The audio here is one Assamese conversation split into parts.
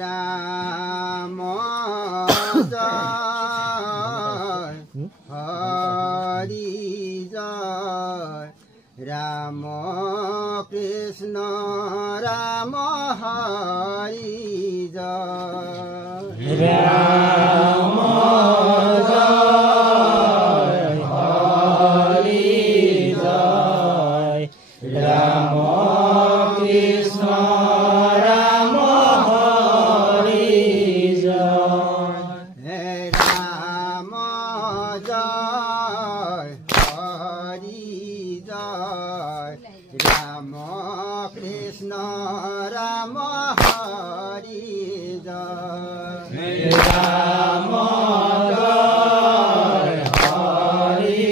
রাম জয় হরি জয় রাম কৃষ্ণ রাম হরি জয় রাম জয় হরি জয় রাম কৃষ্ণ রাম হরি জয় রাম জয় হরি জয় রাম কৃষ্ণ রাম হরি জয় রাম জয় হরি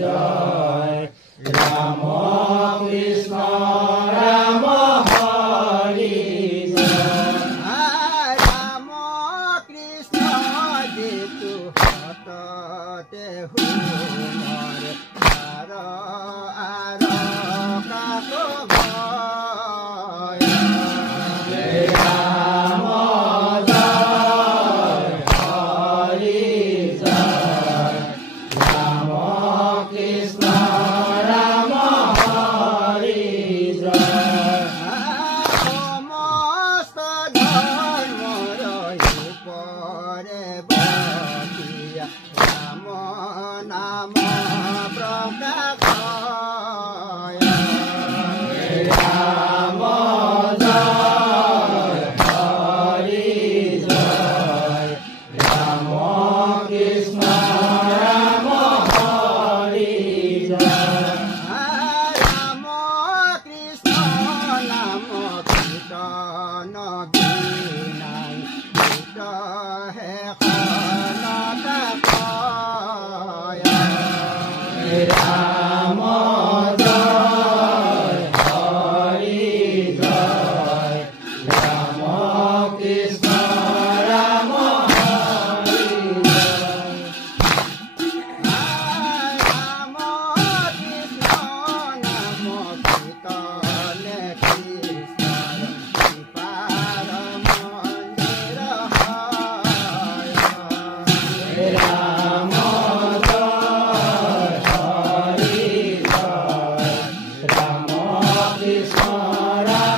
জয় রাম কৃষ্ণ রাম হরি জয় রাম কৃষ্ণ যেতু হততে হুমরে আর আর কাক ভয় রাম জয় হরি জয় রাম কৃষ্ণ রাম হরি জয় সমস্ত ধর্মর উপরে বসিয়া রাম নাম প্রকাশ রাম জয় হরি জয় রাম কৃষ্ণ রাম হরি জয় রাম কৃষ্ণ নাম কীর্তন বিনাই কীর্ত হে রাম জয় হরি জয় রাম কৃষ্ণ রাম হরি জয় রাম কৃষ্ণ নাম কীর্তনে কৃষ্ণ কৃপার মন্দির হয় রাম জয় হরি জয় রাম কৃষ্ণ রাম